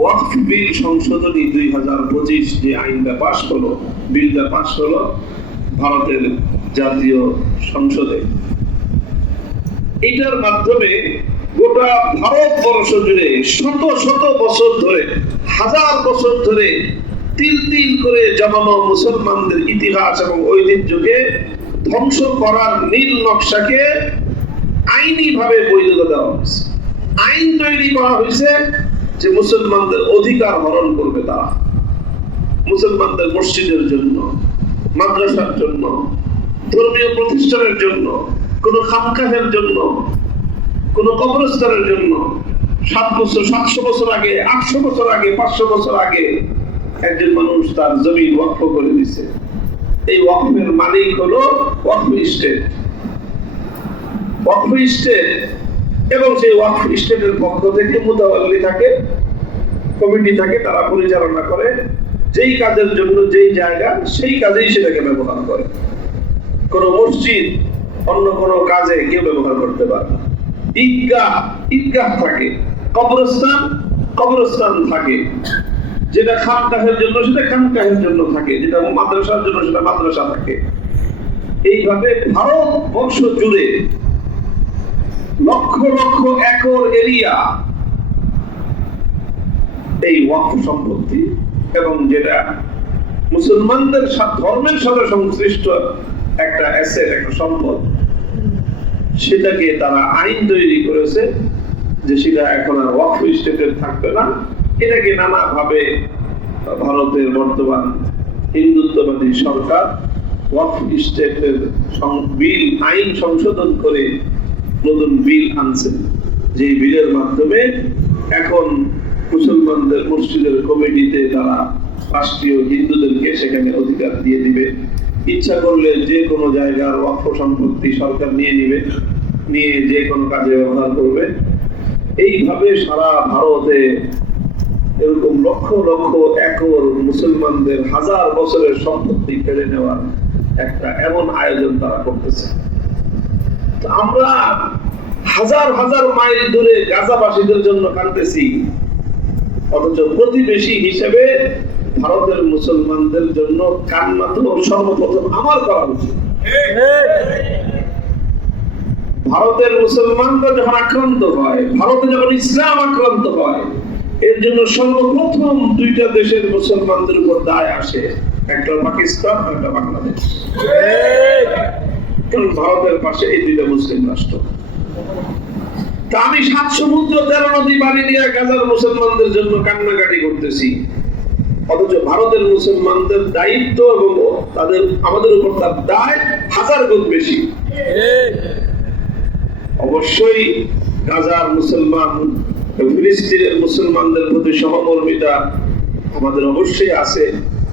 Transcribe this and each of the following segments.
ওয়াকফ বিল সংশোধনী 2025 যে আইনটা পাশ হলো, বিলটা পাশ হলো ভারতের জাতীয় সংসদে, এটার মাধ্যমে গোটা ভারতবর্ষ জুড়ে শত শত বছর ধরে, হাজার বছর ধরে তিল তিল করে জন্মানো মুসলমানদের ইতিহাস এবং ঐতিহ্যকে ধ্বংস করার নীল নকশাকে আইনি ভাবে বৈধতা দেওয়া হয়েছে। আইন তৈরি করা হয়েছে যে মুসলমানদের অধিকার হরণ করবে তারা। মুসলমানদের মসজিদের জন্য, মাদ্রাসার জন্য, ধর্মীয় প্রতিষ্ঠানের জন্য, কোন খানকাহের জন্য, কোন কবরস্থানের জন্য 700 বছর আগে, 800 বছর আগে, 500 বছর আগে একজন মানুষ তার জমি ওয়াকফ করে দিছে। এই ওয়াকফের মালিক হলো ওয়াকফ স্টেট। ওয়াকফ স্টেট এবং সেই ওয়াকফ স্টেটের পক্ষ থেকে মুতাওয়াল্লি থাকে, কমিটি থাকে, তারা পরিচালনা করে। যেই কাজের জন্য যেই জায়গা, সেই কাজেই সেটাকে ব্যবহার করে। কোন মসজিদ অন্য কোন কাজে কেউ ব্যবহার করতে পারে না। ঈদগাহ, ঈদগাহ থাকে। কবরস্থান, কবরস্থান থাকে। যেটা খানকাহের জন্য সেটা খানকাহের জন্য থাকে, যেটা মাদ্রাসার জন্য সেটা মাদ্রাসা থাকে। এইভাবে ভারতবর্ষ জুড়ে লক্ষ লক্ষ একর এরিয়া এই ওয়াকফ সম্পত্তি, এবং যেটা মুসলমানদের ধর্মের সাথে সংশ্লিষ্ট একটা অ্যাসেট, একটা সম্পদ, সেটাকে তারা আইন তৈরি করেছে যে সেটা এখন আর ওয়াকফ স্টেটের থাকবে না। এটাকে নানাভাবে ভারতের বর্তমান হিন্দুত্ববাদী সরকার ওয়াকফ স্টেটের বিল, আইন সংশোধন করে নতুন বিল আনছে, যে বিলের মাধ্যমে এখন মুসলমানদের মসজিদের কমিটিতে তারা রাষ্ট্রীয় হিন্দুদেরকে সেখানে অধিকার দিয়ে দিবে। ইচ্ছা করলে যে কোনো জায়গার ওয়াকফ সম্পত্তি সরকার নিয়ে নিবে, নিয়ে যে কোনো কাজে ব্যবহার করবে। এইভাবে সারা ভারতে এরকম লক্ষ লক্ষ একর মুসলমানদের হাজার বছরের সম্পত্তি কেড়ে নেওয়ার একটা এমন আয়োজন তারা করতেছে। আমরা হাজার হাজার মাইল দূরে গাজাবাসীদের জন্য কাঁদতেছি, অথচ প্রতিবেশী হিসেবে ভারতের মুসলমানদের জন্য কান্না তো সর্বপ্রথম আমার করা উচিত। ভারতের মুসলমানরা যখন আক্রান্ত হয়, ভারতে যখন ইসলাম আক্রান্ত হয়, এর জন্য সর্বপ্রথম দুইটা দেশের মুসলমানদের উপর দায় আসে, একটা পাকিস্তান আর একটা বাংলাদেশ। কারণ ভারতের পাশে এই দুইটা মুসলিম রাষ্ট্র। তা আমি 7 সমুদ্র 13 নদী বাড়ি দিয়ে গাজার মুসলমানদের জন্য কান্নাকাটি করতেছি, অথচ ভারতের মুসলমানদের দায়িত্ব এবং তাদের আমাদের উপর তার দায় হাজার গুণ বেশি। অবশ্যই গাজার মুসলমান, ফিলিস্তিনের মুসলমানদের প্রতি সহমর্মিতা আমাদের অবশ্যই আছে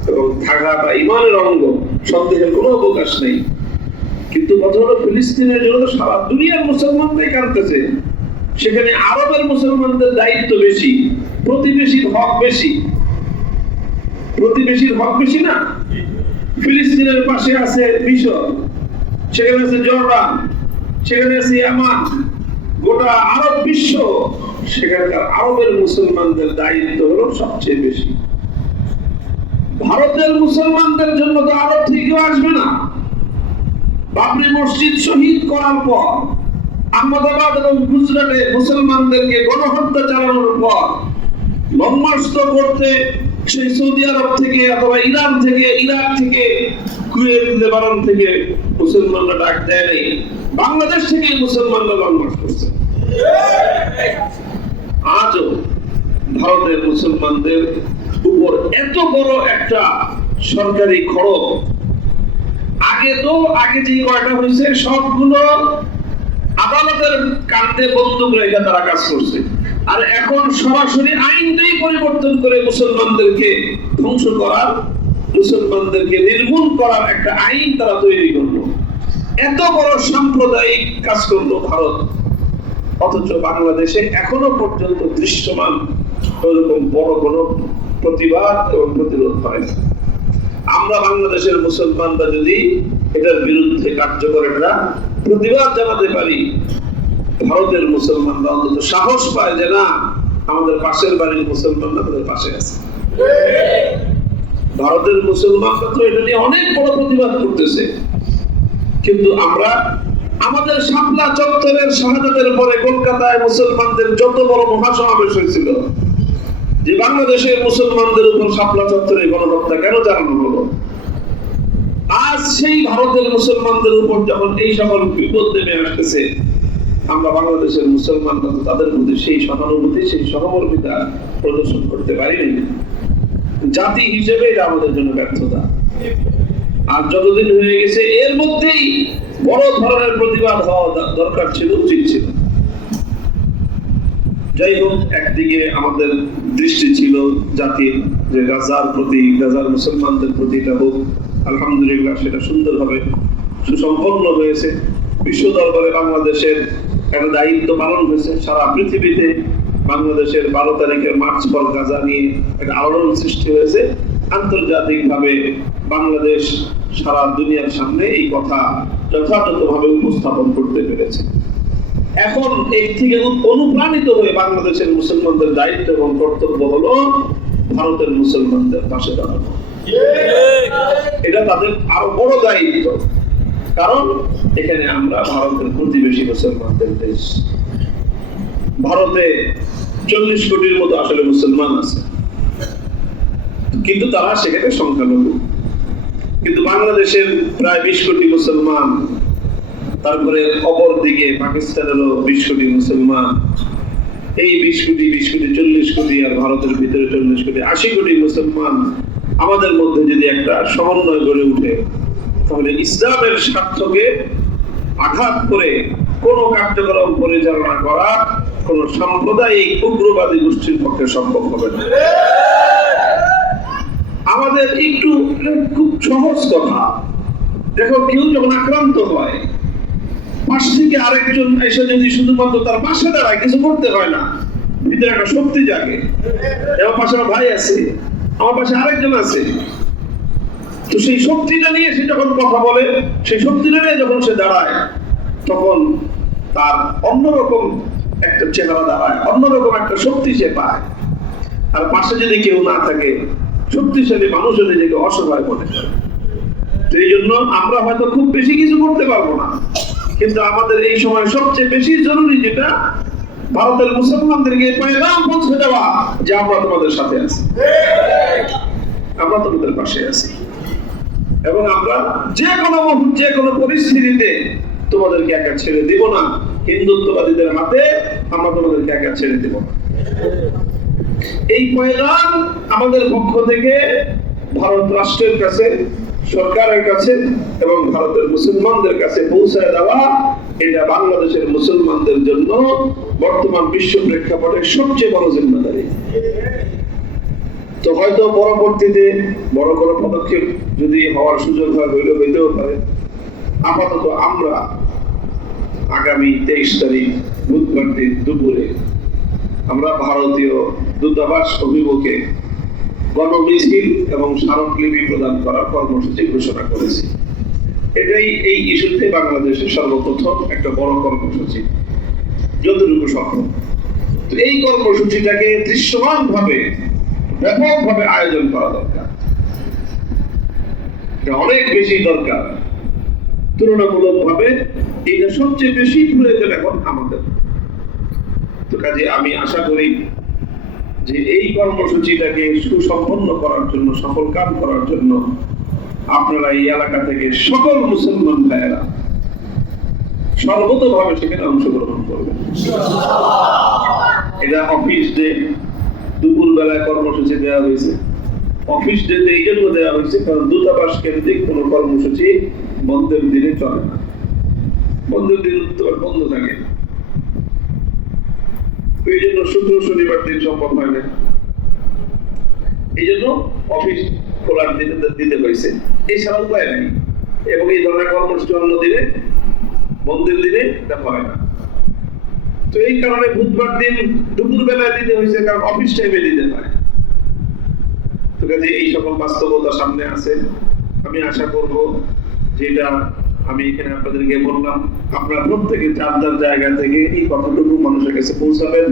এবং থাকাটা ইমানের অঙ্গ, সন্দেহের কোনো অবকাশ নেই। কিন্তু কথা হলো, ফিলিস্তিনের জন্য সারা দুনিয়ার মুসলমানরাই কাঁদতেছে। সেখানে আরবের মুসলমানদের দায়িত্ব বেশি, প্রতিবেশীর হক বেশি। প্রতিবেশীর হক বেশি না? ফিলিস্তিনের পাশে আছে মিশর, সেখানে আছে জর্ডান, সেখানে আছে ইয়ামান, গোটা আরব বিশ্ব, সেখানকার আরবের মুসলমানদের দায়িত্ব হলো সবচেয়ে বেশি। ভারতের মুসলমানদের জন্য তো আরব থেকে আসবে না। বাবরি মসজিদ শহীদ করার পর, আহমেদাবাদ এবং গুজরাটে মুসলমানদেরকে গণহত্যা চালানোর পর ব্রহ্মাস্ত্র করতে সেই সৌদি আরব থেকে অথবা ইরান থেকে, ইরাক থেকে, কুয়েত, লেবানন থেকে মুসলমানরা ডাক দেয় নাই, বাংলাদেশ থেকে মুসলমানরা ব্রহ্মাস্ত্র করছে। আজও ভারতের মুসলমানদের উপর এত বড় একটা সরকারি খড়গ, আগে যে কয়টা হয়েছে সবগুলো আদালতের কাঁধে বন্দুক রেখে তারা কাজ করছে, আর এখন সরাসরি আইনটাই পরিবর্তন করে মুসলমানদেরকে ধ্বংস করার, মুসলমানদেরকে নির্মূল করার একটা আইন তারা তৈরি করলো। এত বড় সাম্প্রদায়িক কাজ করলো ভারত, অথচ বাংলাদেশে এখনো পর্যন্ত দৃশ্যমান ওরকম বড় কোনো প্রতিবাদ এবং প্রতিরোধ হয়। আমরা বাংলাদেশের মুসলমানরা যদি এটার বিরুদ্ধে কার্যকর একটা প্রতিবাদ জানাতে পারি, ভারতের মুসলমানরা অন্তত সাহস পায় যে না, আমাদের পাশের বাড়ির মুসলমানরা আমাদের পাশে আছে। ভারতের মুসলমানরা তো এটা নিয়ে অনেক বড় প্রতিবাদ করতেছে, কিন্তু আমরা আমাদের শাপলা চত্বরের শাহাদাতের পরে কলকাতায় মুসলমানদের যত বড় মহাসমাবেশ হয়েছিল, যে বাংলাদেশের মুসলমানদের উপর শাপলা চত্বরে গণহত্যা কেন চালানো হলো, আজ সেই ভারতের মুসলমানদের উপর যখন এই সকল বিপদ নেমে আসতেছে, আমরা বাংলাদেশের মুসলমানরা তাদের মধ্যে সেই সহানুভূতি, সেই সহমর্মিতা প্রদর্শন করতে পারিনি। জাতি হিসেবে এটা আমাদের জন্য ব্যর্থতা। আর যতদিন হয়ে গেছে এর মধ্যেই বড় ধরনের প্রতিবাদ হওয়া দরকার ছিল, উচিত ছিল। যাই হোক, একদিকে আমাদের দৃষ্টি ছিল জাতির যে গাজার প্রতি, গাজার মুসলমানদের প্রতি এটা হোক, আলহামদুলিল্লাহ সেটা সুন্দরভাবে সুসম্পন্ন হয়েছে। বিশ্ব দরবারে বাংলাদেশের একটা দায়িত্ব পালন হয়েছে। সারা পৃথিবীতে বাংলাদেশের 12 তারিখের মার্চ ফর গাজা নিয়ে একটা আলোড়ন সৃষ্টি হয়েছে। আন্তর্জাতিকভাবে বাংলাদেশ সারা দুনিয়ার সামনে এই কথা যথাযথভাবে উপস্থাপন করতে পেরেছে। এখন এই থেকে অনুপ্রাণিত হয়ে বাংলাদেশের মুসলমানদের দায়িত্ব এবং কর্তব্য হলো ভারতের মুসলমানদের পাশে দাঁড়ানো। এটা তাদের আরো বড় দায়িত্ব, কারণ এখানে আমরা ভারতের প্রতিবেশী মুসলমানদের দেশ। ভারতে 40 কোটির মতো আসলে মুসলমান আছে, কিন্তু তারা সেখানে সংখ্যালঘু। কিন্তু বাংলাদেশের প্রায় 20 কোটি মুসলমান, তারপরে অপর দিকে পাকিস্তানেরও 20 কোটি মুসলমান, এই 20 কোটি 40 কোটি, আর ভারতের ভিতরে 40 কোটি 80 কোটি মুসলমান, আমাদের মধ্যে যদি একটা সমন্বয় গড়ে উঠে, তাহলে ইসলামের স্বার্থকে আঘাত করে কোন কার্যক্রম পরিচালনা করা কোন সাম্প্রদায়িক উগ্রবাদী গোষ্ঠীর পক্ষে সম্ভব হবে না। আমাদের একটু খুব সহজ কথা, দেখো কেউ যখন আক্রান্ত হয়, পাশ থেকে আরেকজন এসে যদি শুধুমাত্র তার পাশে দাঁড়ায়, কিছু করতে হয় না, ভিতরে একটা শক্তি জাগে। আমার পাশে আমার ভাই আছে, আমার পাশে আরেকজন আছে, তো সেই শক্তিটা নিয়ে সে যখন কথা বলে, সেই শক্তিটা নিয়ে যখন সে দাঁড়ায়, তখন তার অন্যরকম একটা চেহারা দাঁড়ায়, অন্যরকম একটা শক্তি সে পায়। আর পাশে যদি কেউ না থাকে, শক্তিশালী মানুষও নিজেকে অসহায় মনে করে। তো এই জন্য আমরা হয়তো খুব বেশি কিছু করতে পারবো না, কিন্তু আমাদের এই সময় সবচেয়ে বেশি জরুরি যেটা, ভারতের মুসলমানদেরকে পয়গাম পৌঁছে দেওয়া যে আমরা তোমাদের সাথে আছি, আমরা তোমাদের পাশে আছি, এবং আমরা যে কোনো মুহূর্তে, যে কোনো পরিস্থিতিতে তোমাদেরকে একা ছেড়ে দিব না। হিন্দুত্ববাদীদের হাতে আমরা তোমাদেরকে একা ছেড়ে দিব না। এই পয়গাম আমাদের পক্ষ থেকে ভারত রাষ্ট্রের কাছে, সরকারের কাছে এবং ভারতের মুসলমানদের কাছে পৌঁছায় দেওয়া, এটা বাংলাদেশের মুসলমানদের জন্য বর্তমান বিশ্ব প্রেক্ষাপটে সবচেয়ে বড় জিম্মেদারি। তো হয়তো পরবর্তীতে বড় বড় পদক্ষেপ যদি হওয়ার সুযোগ হয়, হইতেও পারে। আপাতত আমরা আগামী 23 তারিখ বুধবার দিন দুপুরে আমরা ভারতীয় দূতাবাস অভিমুখে গণমিছিল এবং স্মারকলিপি প্রদান করার কর্মসূচি ঘোষণা করেছি। এটাই এই ইস্যুতে বাংলাদেশের সর্বপ্রথম একটা বড় কর্মসূচি, যতটুকু সম্ভব। তো এই কর্মসূচিটাকে দৃশ্যমান ভাবে, ব্যাপকভাবে আয়োজন করা দরকার, অনেক বেশি দরকার। তুলনামূলক ভাবে এটা সবচেয়ে বেশি প্রয়োজন এখন আমাদের। তো কাজে আমি আশা করি যে এই কর্মসূচিটাকে সুসম্পন্ন করার জন্য, সফল কাজ করার জন্য আপনারা এই এলাকা থেকে সকল মুসলমান ভাইয়েরা সর্বতভাবে সেখানে অংশগ্রহণ করবেন। এটা অফিস ডে, দুপুর বেলায় কর্মসূচি দেওয়া হয়েছে। অফিস ডে এই জন্য দেওয়া হয়েছে কারণ দূতাবাস কেন্দ্রিক কোন কর্মসূচি বন্ধের দিনে চলে না। বন্ধের দিন বন্ধ থাকে, এই জন্য শুক্র শনিবার দিন সম্ভব হয় না, এই জন্য অফিস খোলার দিনে দিতে হয়েছে। এছাড়া উপায় নাই, এবং এই ধরনের কর্মসূচি অন্য দিনে, বন্ধের দিনে এটা হয় না। তো এই কারণে বুধবার দিন দুপুর বেলায় দিতে হয়েছে, কারণ অফিস টাইমে দিতে হয়। তো কাজে এই সকল বাস্তবতা সামনে আছে। আমি আশা করব যে এটা আমি এখানে আপনাদেরকে বললাম, আপনারা প্রত্যেকে যার যার জায়গা থেকে এই কথাটুকু মানুষের কাছে পৌঁছাবেন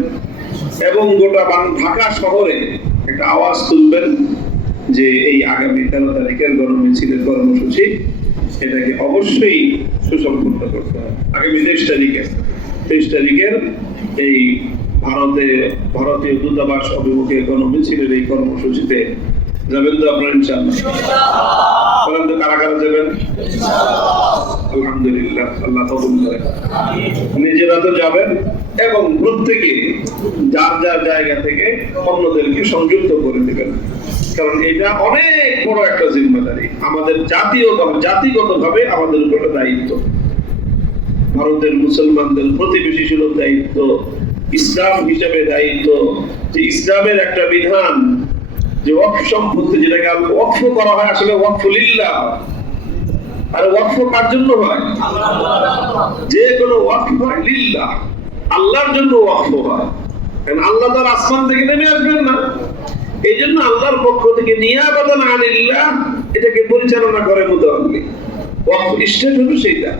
এবং গোটা ঢাকা শহরে একটা আওয়াজ তুলবেন যে এই আগামী 13 তারিখের গণমিছিলের কর্মসূচি এটাকে অবশ্যই সুসম্পন্ন করতে হবে। আগামী 23 তারিখের এই ভারতীয় দূতাবাস অভিমুখে গণমিছিলের এই কর্মসূচিতে যাবেন তো আপনারা ইনশাআল্লাহ? বলেন তো কারা কারা যাবেন? আলহামদুলিল্লাহ, আল্লাহ কবুল করেন। নিজেরা তো যাবেন এবং প্রত্যেকে যার যার জায়গা থেকে অন্যদেরকে সংযুক্ত করে দিবেন, কারণ এটা অনেক বড় একটা জিম্মেদারি। আমাদের জাতিগতভাবে আমাদের উপর দায়িত্ব, ভারতের মুসলমানদের প্রতিবেশী সুলভ দায়িত্ব, ইসলাম হিসেবে দায়িত্ব যে ইসলামের একটা বিধান যে ওয়াকফ সম্পত্তি, যেটাকে ওয়াকফ করা হয়, আসলে ওয়াকফ লিল্লাহ। আর ওয়াকফ কার জন্য হয়? যে কোনো ওয়াকফ হয় লিল্লাহ, আল্লাহর জন্য ওয়াকফ হয়। কারণ আল্লাহ তার আসমান থেকে নেমে আসবেন না, এই জন্য আল্লাহর পক্ষ থেকে নিয়াবাতান আনিল্লাহ এটাকে পরিচালনা করে মুতাওয়াল্লি। ওয়াকফ স্টেট হলো সেইটা।